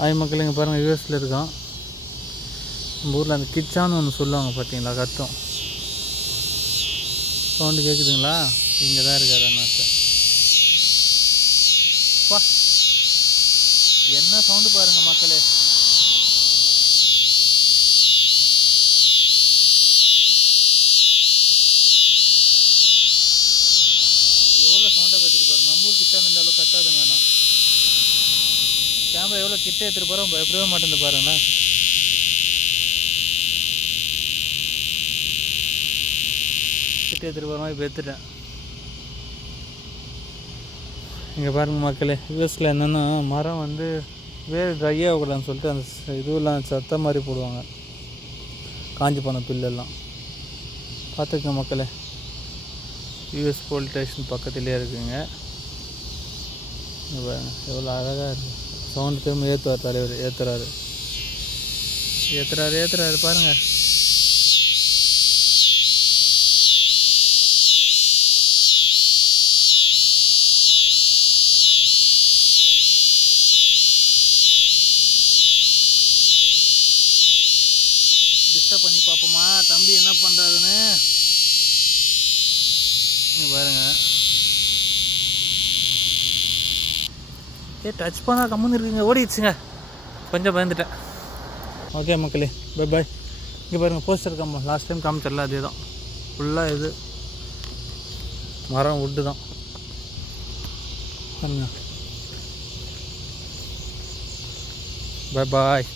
ஆய் மக்கள் இங்கே பாருங்கள் யூஎஸில் இருக்கோம். நம்ம ஊரில் அந்த கிச்சான்னு ஒன்று சொல்லுவாங்க பார்த்தீங்களா, கத்தும் சவுண்டு கேட்குதுங்களா? இங்கே தான் இருக்கார் அண்ணாத்த. பா என்ன சவுண்டு பாருங்கள் மக்களே. எவ்வளோ சவுண்டாக கற்றுக்கு பாருங்கள். நம்ம ஊர் கிச்சான் இந்த அளவுக்கு கத்தாதுங்க. அண்ணா கேமரா எவ்வளோ கிட்ட எடுத்துகிட்டு போகிறோம், பயப்படவே மாட்டேங்குது பாருங்களேன். கிட்ட எடுத்துகிட்டு போகிற மாதிரி பெற்றுட்டேன். இங்கே பாருங்கள் மக்களே, யூஎஸில் என்னென்னா மரம் வந்து வேறு ட்ரை ஆகக்கூடாதுன்னு சொல்லிட்டு அந்த இதுவெல்லாம் சத்த மாதிரி போடுவாங்க, காஞ்சி போன பில்லெல்லாம். பார்த்துக்க மக்களே, யூஎஸ் போலீஸ் ஸ்டேஷன் பக்கத்துலேயே இருக்குங்க. இங்கே பாருங்கள் எவ்வளோ அழகாக இருக்குது. சவுண்டு திரும்ப ஏற்றுவார் தலைவர், ஏற்றுறாரு பாருங்கள். டிஸ்டர்ப் பண்ணி பார்ப்போமா தம்பி என்ன பண்ணுறாருன்னு. இங்கே பாருங்கள், டச் பண்ணால் கம்முன்னு இருக்குங்க, ஓடிடுச்சுங்க. கொஞ்சம் பயந்துட்டேன். ஓகே மக்களே, பை பாய். இங்கே பாருங்கள் போஸ்டர் கம்பம், லாஸ்ட் டைம் காமிச்சிடல அதே தான். ஃபுல்லாக இது மரம் வுட்டு தான் பாருங்க. Bye bye.